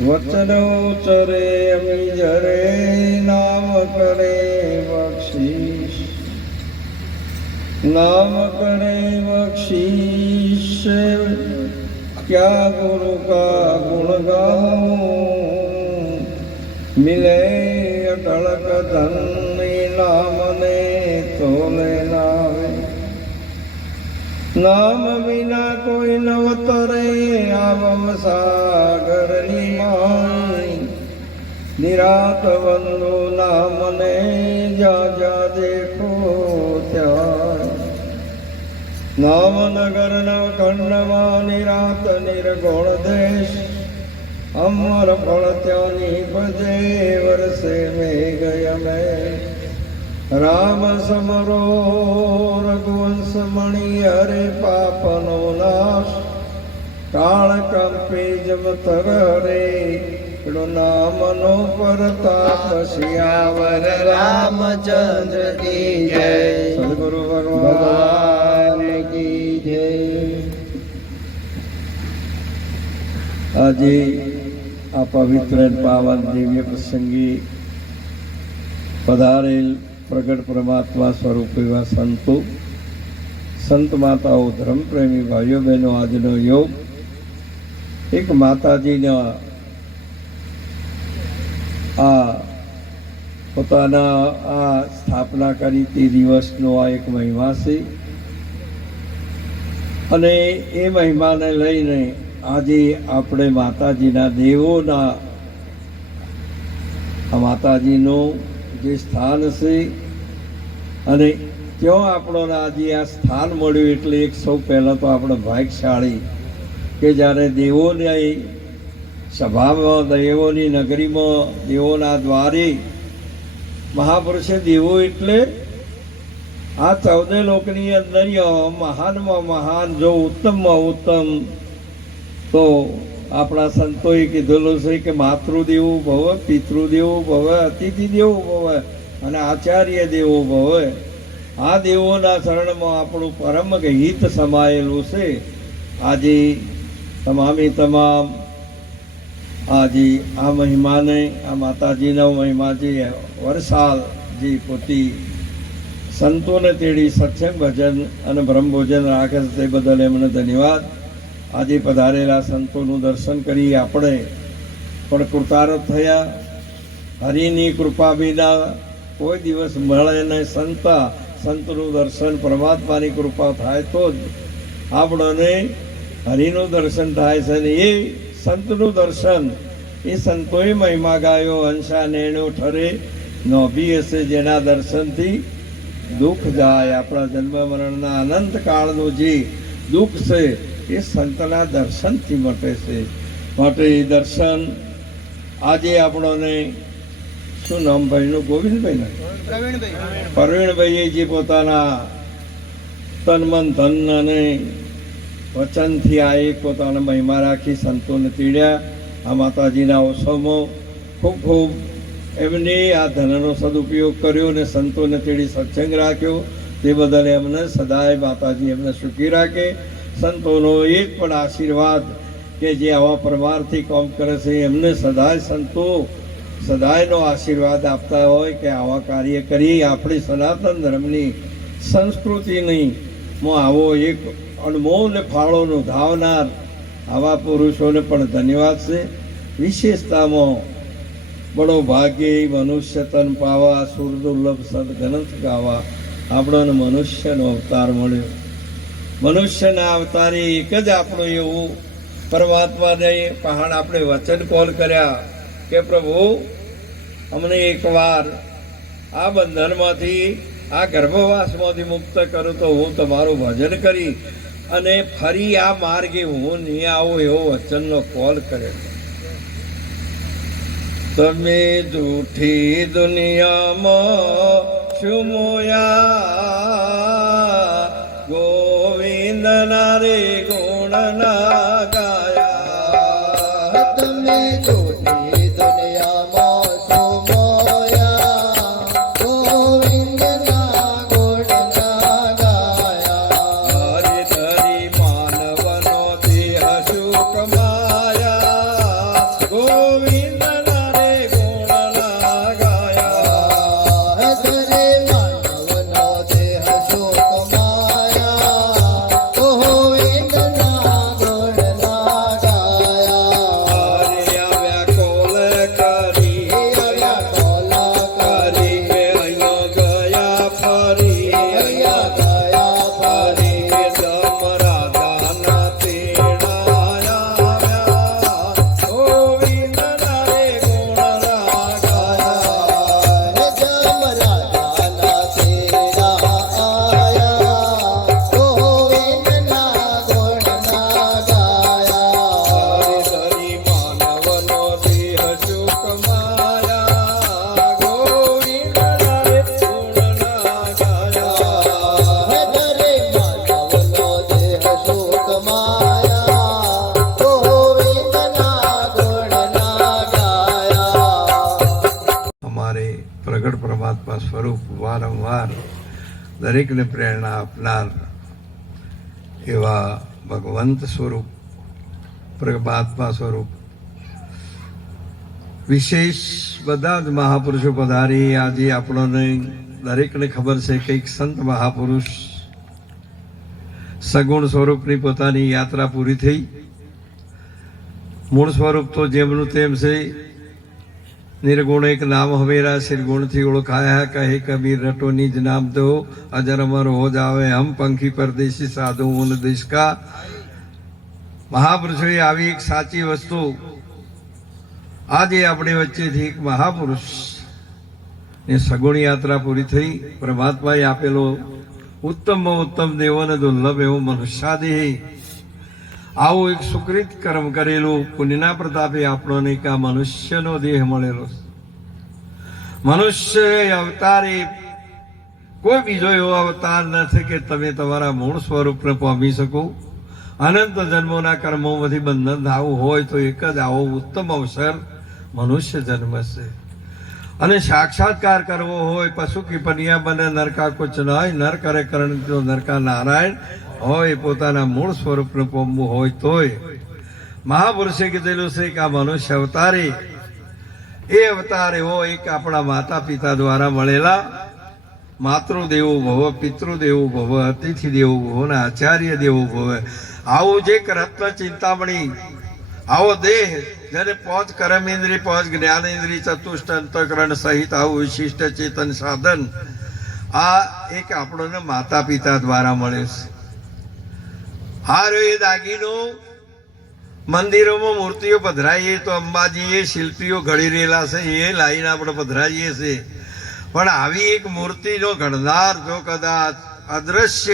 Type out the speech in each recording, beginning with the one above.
વચનો ચરે અમી જરે નામ કરે બક્ષીશ नाम करे बख्शीश क्या गुरु का गुण गाऊं मिले अटड़क धन नाम ने तोले नावे નામ વિના કોઈ નવતરે આવમ સાગર નિમાય નિરાત બંધુ નામને જા જા દેખો ત્યાં. નામનગર નવ ખંડમાં નિરાત નિર્ગુણ દેશ. અમર ફળ ત્યાંની ભજે વર્ષે મેઘ યમે. રામ સમરો, રઘુવંશ મણિ હરે પાપનો નાશ. કાળ કંપે જમતર હરે નામનો પરતાપ શિયાવર રામચંદ્ર કી જય. સદગુરુ ભગવાન કી જય. આજે આ પવિત્ર પાવન દિવ્ય પ્રસંગી પધારેલ પ્રગટ પરમાત્મા સ્વરૂપ એવા સંતો, સંત માતાઓ, ધર્મપ્રેમી ભાઈઓ, બહેનો, આજનો યોગ, એક માતાજીના આ પોતાના આ સ્થાપના કરી તે દિવસનો આ એક મહિમા છે. અને એ મહિમાને લઈને આજે આપણે માતાજીના દેવોના, આ માતાજીનું જે સ્થાન છે અને ત્યાં આપણો આજે આ સ્થાન મળ્યું એટલે એક સૌ પહેલાં તો આપણે ભાગ્યશાળી કે જ્યારે દેવોની સભામાં, દેવોની નગરીમાં, દેવોના દ્વારે મહાપુરુષે દેવો એટલે આ ચૌદે લોકની અંદર મહાનમાં મહાન, જો ઉત્તમમાં ઉત્તમ, તો આપણા સંતોએ કીધેલું છે કે માતૃદેવો ભવ, પિતૃદેવો ભવ અતિથિ દેવો ભવ અને આચાર્ય દેવો ભવ. આ દેવોના શરણમાં આપણું પરમ હિત સમાયેલું છે. આજે તમામે તમામ, આજે આ મહિમાને, આ માતાજીનો મહિમા જે વરસાલ જે પોતી સંતોને તેડી સત્સંગ ભજન અને બ્રહ્મભોજન રાખે છે તે બદલ એમને ધન્યવાદ. આજે પધારેલા સંતોનું દર્શન કરી આપણે. પણ કૃતાર્થ થયા. હરિની કૃપા વિના કોઈ દિવસ મળે નહીં સંતા. સંતનું દર્શન પરમાત્માની કૃપા થાય તો જ આપણને હરિનું દર્શન થાય છે ને એ સંતનું દર્શન. એ સંતોએ મહિમા ગાયો હંસા નેણો ઠરે. નોભી હશે જેના દર્શનથી દુઃખ જાય. આપણા જન્મ મરણના અનંત કાળનું જે દુઃખ છે એ સંતના દર્શનથી મટે છે. માટે એ દર્શન આજે આપણને શું નામ ભાઈનું? ગોવિંદભાઈ પ્રવીણભાઈ. પ્રવીણભાઈએ જે પોતાના તન મન ધન અને વચનથી આ એક પોતાના મહિમા રાખી સંતોને તીડ્યા આ માતાજીના ઉત્સવમાં ખૂબ ખૂબ એમને આ ધનનો સદુપયોગ કર્યો અને સંતોને તેડી સત્સંગ રાખ્યો. તે બદલ એમને સદાય માતાજી એમને સુખી રાખે. સંતોનો એક પણ આશીર્વાદ કે જે આવા પરમારથી કામ કરે છે, એમને સદાય સંતો સદાયનો આશીર્વાદ આપતા હોય કે આવા કાર્ય કરી આપણી સનાતન ધર્મની સંસ્કૃતિની માં આવો એક અણમોલ ફાળો ધાવનાર આવા પુરુષોને પણ ધન્યવાદ છે. વિશેષતામાં બડો ભાગ્ય મનુષ્ય તન પાવા, સુર દુર્લભ સદગનથ ગાવા. આપણને મનુષ્યનો અવતાર મળ્યો. મનુષ્યના અવતારે એક જ આપણું એવું પરમાત્માને પહાડ આપણે વચન કોલ કર્યા કે પ્રભુ, અમને એકવાર આ બંધનમાંથી, આ ગર્ભવાસમાંથી મુક્ત કરું તો હું તમારું ભજન કરી અને ફરી આ માર્ગે હું નહીં આવું એવો વચનનો કોલ કર્યો. તમે જૂઠી દુનિયામાં શું મોયા? ગોવિંદના રે ગુણ ના ગાયા તમે જોતી સ્વરૂપ વારંવાર દરેકને પ્રેરણા આપનાર એવા ભગવંત સ્વરૂપ, પરમાત્મા સ્વરૂપ. વિશેષ બધા જ મહાપુરુષો પધારી. આજે આપણને દરેકને ખબર છે કે એક સંત મહાપુરુષ સગુણ સ્વરૂપની પોતાની યાત્રા પૂરી થઈ. મૂળ સ્વરૂપ તો જેમનું તેમ છે નિર્ગુણ એક નામ હવેરા શિરગુણથી ઓળખાયા કહે કબીર, રટો નિજ નામ દો, અજર અમર હો જાવે હમ પંખી પરદેશી સાધુ ઉન દિશકા મહાપુરુષોએ આવી એક સાચી વસ્તુ. આજે આપણી વચ્ચેથી એક મહાપુરુષ એ સગુણ યાત્રા પૂરી થઈ. પરમાત્માએ આપેલો ઉત્તમમાં ઉત્તમ દેવોને દુર્લભ એવો મનુષ્યાદેહ આવું એક સુકૃત કર્મ કરેલું પુણ્યના પ્રતાપે આપણને કે આ મનુષ્યનો દેહ મળેલો. મનુષ્ય અવતારે કોઈ બીજો એવો અવતાર નથી કે તમે તમારા મૂળ સ્વરૂપને પામી શકો અનંત જન્મોના કર્મોમાંથી બંધન થવું હોય તો એક જ આવો ઉત્તમ અવસર મનુષ્ય જન્મ છે અને સાક્ષાત્કાર કરવો હોય, પશુ કી પનિયા બને નરકા કુચ નહીં નર કરે કરણ નરકા નારાયણ હોય, પોતાના મૂળ સ્વરૂપને પામવું હોય તોય. મહાપુરુષે કીધેલું છે કે આ મનુષ્ય અવતારે. એ અવતાર એવો એક આપણા માતા પિતા દ્વારા મળેલા માતૃદેવો ભવ, પિતૃદેવો ભવ અતિથિ દેવો ભવ ને આચાર્ય દેવો ભવ. આવું જે રત્ન ચિંતામણી, આવો દેહ જેને પાંચ કર્મ ઇન્દ્રિય પાંચ જ્ઞાન ઇન્દ્રિય ચતુષ્ટ અંતકરણ સહિત આવું વિશિષ્ટ ચેતન સાધન, આ એક આપણને માતા પિતા દ્વારા મળે છે. રહ્યો એ દાગીનો, મંદિરોમાં મૂર્તિઓ પધરાઈએ તો અંબાજીએ શિલ્પીઓ ઘડી રહેલા છે, એ લાઈને આપણે પધરાઈએ છે. પણ આવી એક મૂર્તિનો ઘડનાર જો કદાચ અદ્રશ્ય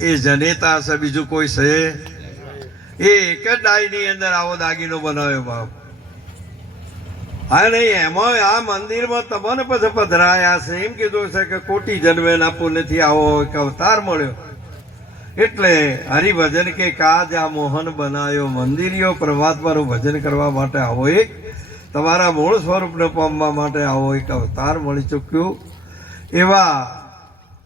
એ જનેતા છે, બીજું કોઈ છે? એ એક જ ડાયની અંદર આવો દાગીનો બનાવ્યો બાપ. અને એમાં આ મંદિરમાં તમને પછી પધરાયા છે. એમ કીધું છે કે કોટી જન્મે ના પુણ્યથી આવો એક અવતાર મળ્યો. એટલે હરિભજન કે કાજ આ મોહન બનાવ્યો મંદિરીઓ પરમાત્માનું ભજન કરવા માટે આવો એક. તમારા મૂળ સ્વરૂપને પામવા માટે આવો એક અવતાર મળી ચૂક્યું. એવા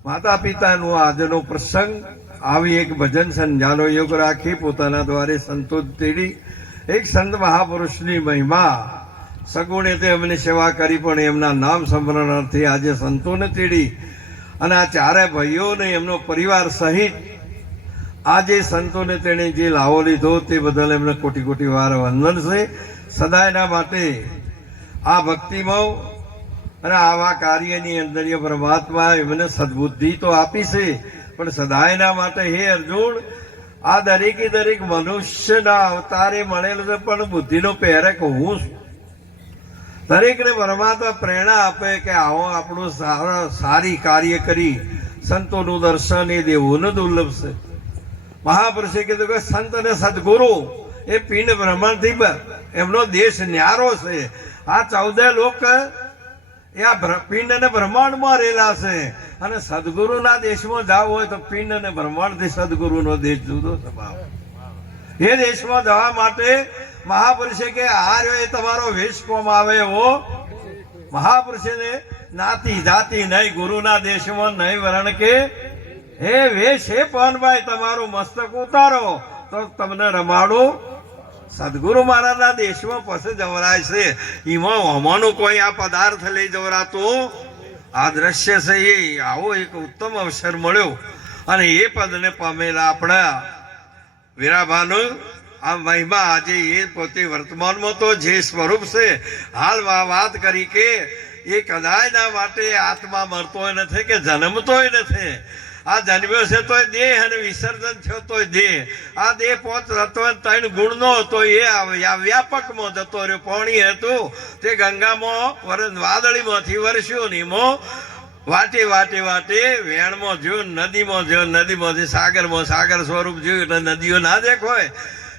માતા પિતાનું આજનો પ્રસંગ આવી એક ભજન સંજાનો યોગ રાખી પોતાના દ્વારે સંતોષ તેડી. એક સંત મહાપુરુષની મહિમા સગુણે તે એમની સેવા કરી પણ એમના નામ સ્મરણાર્થે આજે સંતોને તેડી. અને આ ચારે ભાઈઓને એમનો પરિવાર સહિત આજે સંતોને તેણે જે લાવો લીધો તે બદલ એમને કોટી કોટી વાર વંદન છે. સદાયના માટે આ ભક્તિમાં અને આવા કાર્યની અંદર એ પરમાત્મા એમને સદબુદ્ધિ તો આપી છે, પણ સદાયના માટે હે અર્જુન, આ દરેકે દરેક મનુષ્યના અવતારે મળેલો છે, પણ બુદ્ધિનો પહેરક હું છું. દરેકને પરમાત્મા પ્રેરણા આપે કે આવો આપણું સારા સારી કાર્ય કરી, સંતોનું દર્શન એ દેવોનું દુર્લભ છે. મહાપુરુષે કીધું કે સંત અને સદગુરુ એ પિંડ બ્રહ્માંડથી એમનો દેશ ન્યારો છે. આ ચૌદે લોક એ આ પિંડ અને બ્રહ્માંડમાં રહેલા છે. અને સદગુરુના દેશમાં જવું હોય તો પિંડ અને બ્રહ્માંડથી સદગુરુનો દેશ જુદો સ્વભાવ એ દેશમાં જવા માટે મહાપુરુષે કે આ રહ્યો એ તમારો વેશ કોમ આવે એવો. મહાપુરુષે નાતી જાતિ નહીં, ગુરુના દેશમાં નહીં વરણ કે હે વેશ હે પવનભાઈ તમારું મસ્તક ઉતારો. તો તમને રમાડું. સદગુરુ મહારાજના દેશમાં પછી જવરાય છે. એમાં હોમાનું કોઈ આ પદાર્થ લઈ જવરાતું આ દ્રશ્ય છે એ. આવો એક ઉત્તમ અવસર મળ્યો. અને એ પદને પામેલા આપણા વીરાભાનું આ મહિમા આજે એ પોતે વર્તમાનમાં તો જે સ્વરૂપ છે, હાલ વા- વાત કરી કે એ કદાયના માટે આત્મા મરતોય નથી કે જન્મતોય નથી. આ જન્મ્યો છે તોય દેહ અને વિસર્જન થયો તોય દેહ. આ દેહ પોત અને ત્રણ ગુણનો હતો. એ વ્યાપકમાં જતો રહ્યો. પાણી હતું. તે ગંગામાં વર- વાદળીમાંથી વરસ્યું નીમો વાટે વાટે વાટે વેણમાં જોયું નદીમાં જોયું નદીમાંથી સાગરમાં સાગર સ્વરૂપ જોયું એટલે નદીઓ ના દેખોય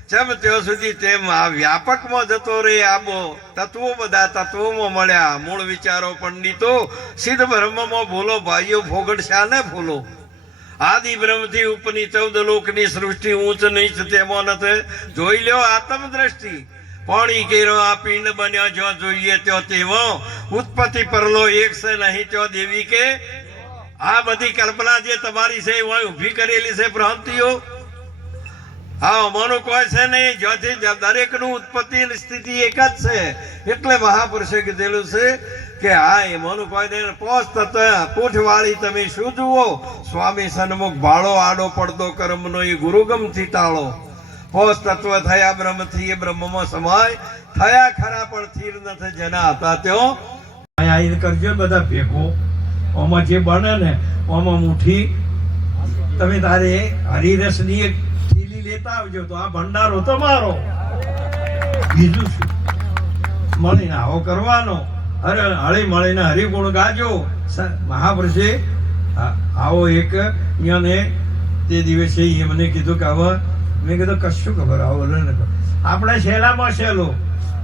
જેમ ત્યાં સુધી તેમ આ વ્યાપકમાં જતો રહે. આબો તત્વો બધા તત્વોમાં મળ્યા. મૂળ વિચારો પંડિતો. સિદ્ધ બ્રહ્મમાં ભૂલો ભાઈઓ ફોગડશા ને ફૂલો આદિ બ્રહ્મથી ઉપરની ચૌદ લોકની સૃષ્ટિ ઊંચ નીચ તેમાં નથી જોઈ લ્યો આત્મ દ્રષ્ટિ પાણી કેરો આ પિંડ બન્યો જો જોઈએ ત્યો તેવો ઉત્પત્તિ પરલો એક છે નહીં તો દેવી કે. આ બધી કલ્પના જે તમારી છે એ ઊભી કરેલી છે ભ્રાંતિઓ. હા અમારું કોઈ છે નહીં, જ્યાંથી દરેકનું ઉત્પત્તિ અને સ્થિતિ એક જ છે. એટલે મહાપુરુષે કીધેલું છે કે હા એમાંનું કોઈ નહીં તત્વ, પૂઠવાળી તમે શું જુઓ? સ્વામી સન્મુખ ભાળો આડો પડદો કર્મનો એ ગુરુગમથી ટાળો પોષ તત્વ થયા બ્રહ્મથી એ બ્રહ્મમાં સમાય, થયા ખરા પણ થીર નથી જેના હતા ત્યો અહીંયા કરજો બધા ભેગો. આમાં જે બને ને, આમાં મુઠ્ઠી, તમે તારે હરિરસની એક લેતા આવજો તો આ ભંડારો તમારો બીજું શું? મળીને આવો કરવાનો. અરે, હળી મળીને હરિગુણ ગાજો. મહાપુરુષે આવો એક ને તે દિવસે મને કીધું કે હવે મેં કીધું, કશું ખબર, આવો આપણે શેલામાં શેલો.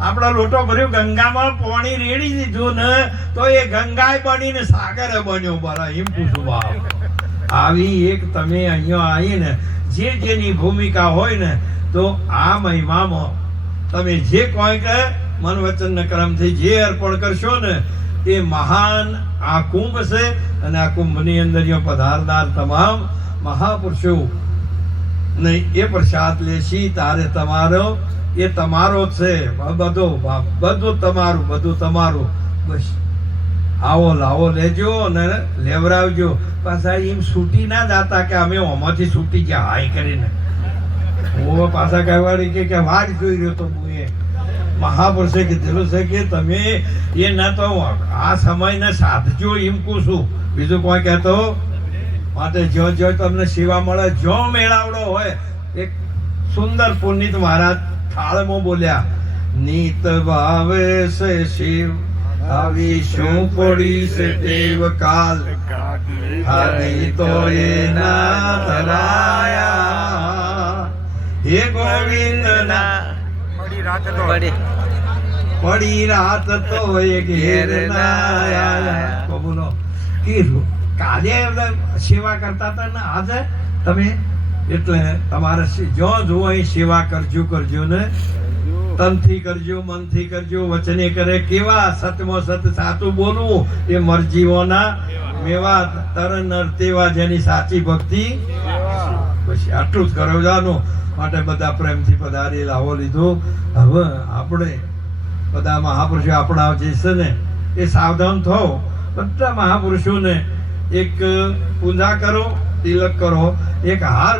આપણો લોટો ભર્યો, ગંગામાં પાણી રેડી દીધું ને, તો એ ગંગા બનીને સાગર બન્યો. બરા એમ પૂછું આવી એક તમે અહીંયા આવીને જે જેની ભૂમિકા હોય ને, તો આ મહિમામાં તમે જે કોઈ કે મન વચન કર્મથી જે અર્પણ કરશો ને, એ મહાન આ કુંભ છે અને આ કુંભની અંદર પધારનાર તમામ મહાપુરુષો ને એ પ્રસાદ લેશી, તારે તમારો, એ તમારો છે. બધો બધું તમારું બધું તમારું. બસ. આવો લાવો લેજો અને લેવરાવજો. પાછા એમ છૂટી ના જાતા કે અમે ઓમાંથી છૂટી ગયા, હાય કરીને. હું પાછા કહેવાડી કે વાડ જોઈ રહ્યો તો હું એ. મહાપુરુષે કીધેલું છે કે તમે એ ના તો આ સમયને સાધજો એમ કહું છું. બીજું કોઈ કહેતો માટે જો જો તમને સેવા મળે, જો મેળાવડો હોય, એક સુંદર પુનિત મહારાજ થાળમાં બોલ્યા, નીત ભાવે છે શિવ, આવી શું પડી છે દેવ કાલ હારી તો એના ધરાયા હે ગોવિંદ ના પડી રાત તો એ ઘેર ના તો બોલો કીધું કાલે સેવા કરતા હતા ને આજે? તમે? એટલે તમારે જો જુઓ અહીં સેવા કરજો કરજો ને તનથી કરજો, મનથી કરજો, વચને કરે. કેવા સતમાં સત સાચું બોલવું? એ મરજીઓના મેવા તરણ તેવા જેની સાચી ભક્તિ પછી આટલું જ કરો જાનું માટે બધા પ્રેમથી પધારી લાવો લીધો. હવે આપણે બધા મહાપુરુષો આપણા જે છે ને, એ સાવધાન થો. બધા મહાપુરુષોને એક પૂજા કરો, તિલક કરો, એક હાર